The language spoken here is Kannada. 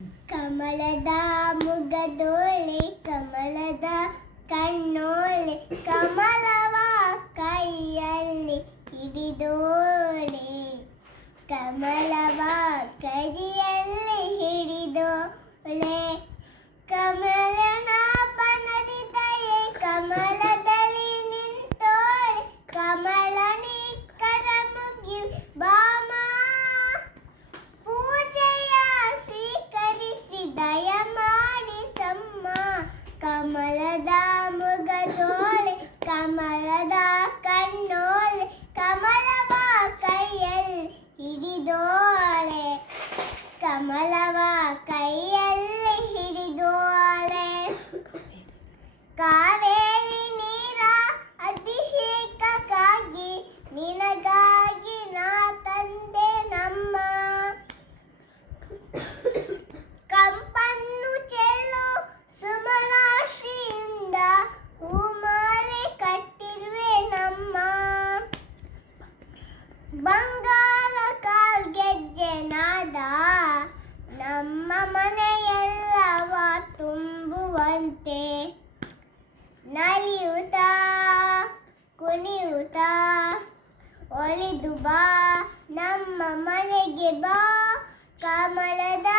ಕಮಲದ ಮುಗದೋಳೆ ಕಮಲದ ಕಣ್ಣೋಳೆ ಕಮಲವ ಕೈಯಲ್ಲಿ ಹಿಡಿದೋಳೆ ಕಮಲವ ಕೈಯಲ್ಲಿ ಹಿಡಿದೋಳೆ ಕಮಲನ ಬನರಿದಯೇ ಕಮಲದಲ್ಲಿ ನಿಂತೋಳೆ ಕಮಲನಿ ಕರ ಮುಗಿ ಬಾಮ ಪೂಜೆಯ ಸ್ವೀಕರಿಸಿ ದಯ ಮಾಡಿ ಸಮ್ಮ ಕಮಲದ ಮುಗದೋಳೆ ಕಮಲದ ಕಣ್ಣೋಳೆ ಕಮಲವ ಕೈಯಲ್ಲಿ ಹಿಡಿದೋಳೆ ಕಮಲವ ಕೈಯಲ್ಲಿ ಹಿಡಿದೋಳೆ ಕಾವೇರಿ ನೀರ ಅಭಿಷೇಕಕ್ಕಾಗಿ ನಿನಗಾಗಿ ನಾ ತಂದೆ ನಮ್ಮ ಕಂಪನ್ನು ಚೆಲ್ಲು ಸುಮರಾಶಿಯಿಂದ ಹೂಮಾಲೆ ಕಟ್ಟಿರುವೆ ನಮ್ಮ ಬಂಗಾರ ಕಾಲ್ಗೆಜ್ಜೆ ನಾದ ನಮ್ಮ ಮನೆಯೆಲ್ಲವ ತುಂಬುವಂತೆ ನಲಿಯುತ್ತಾ ಕುಣಿಯುತ್ತಾ ಒಲಿದು ಬಾ ನಮ್ಮ ಮನೆಗೆ ಬಾ ಕಮಲದ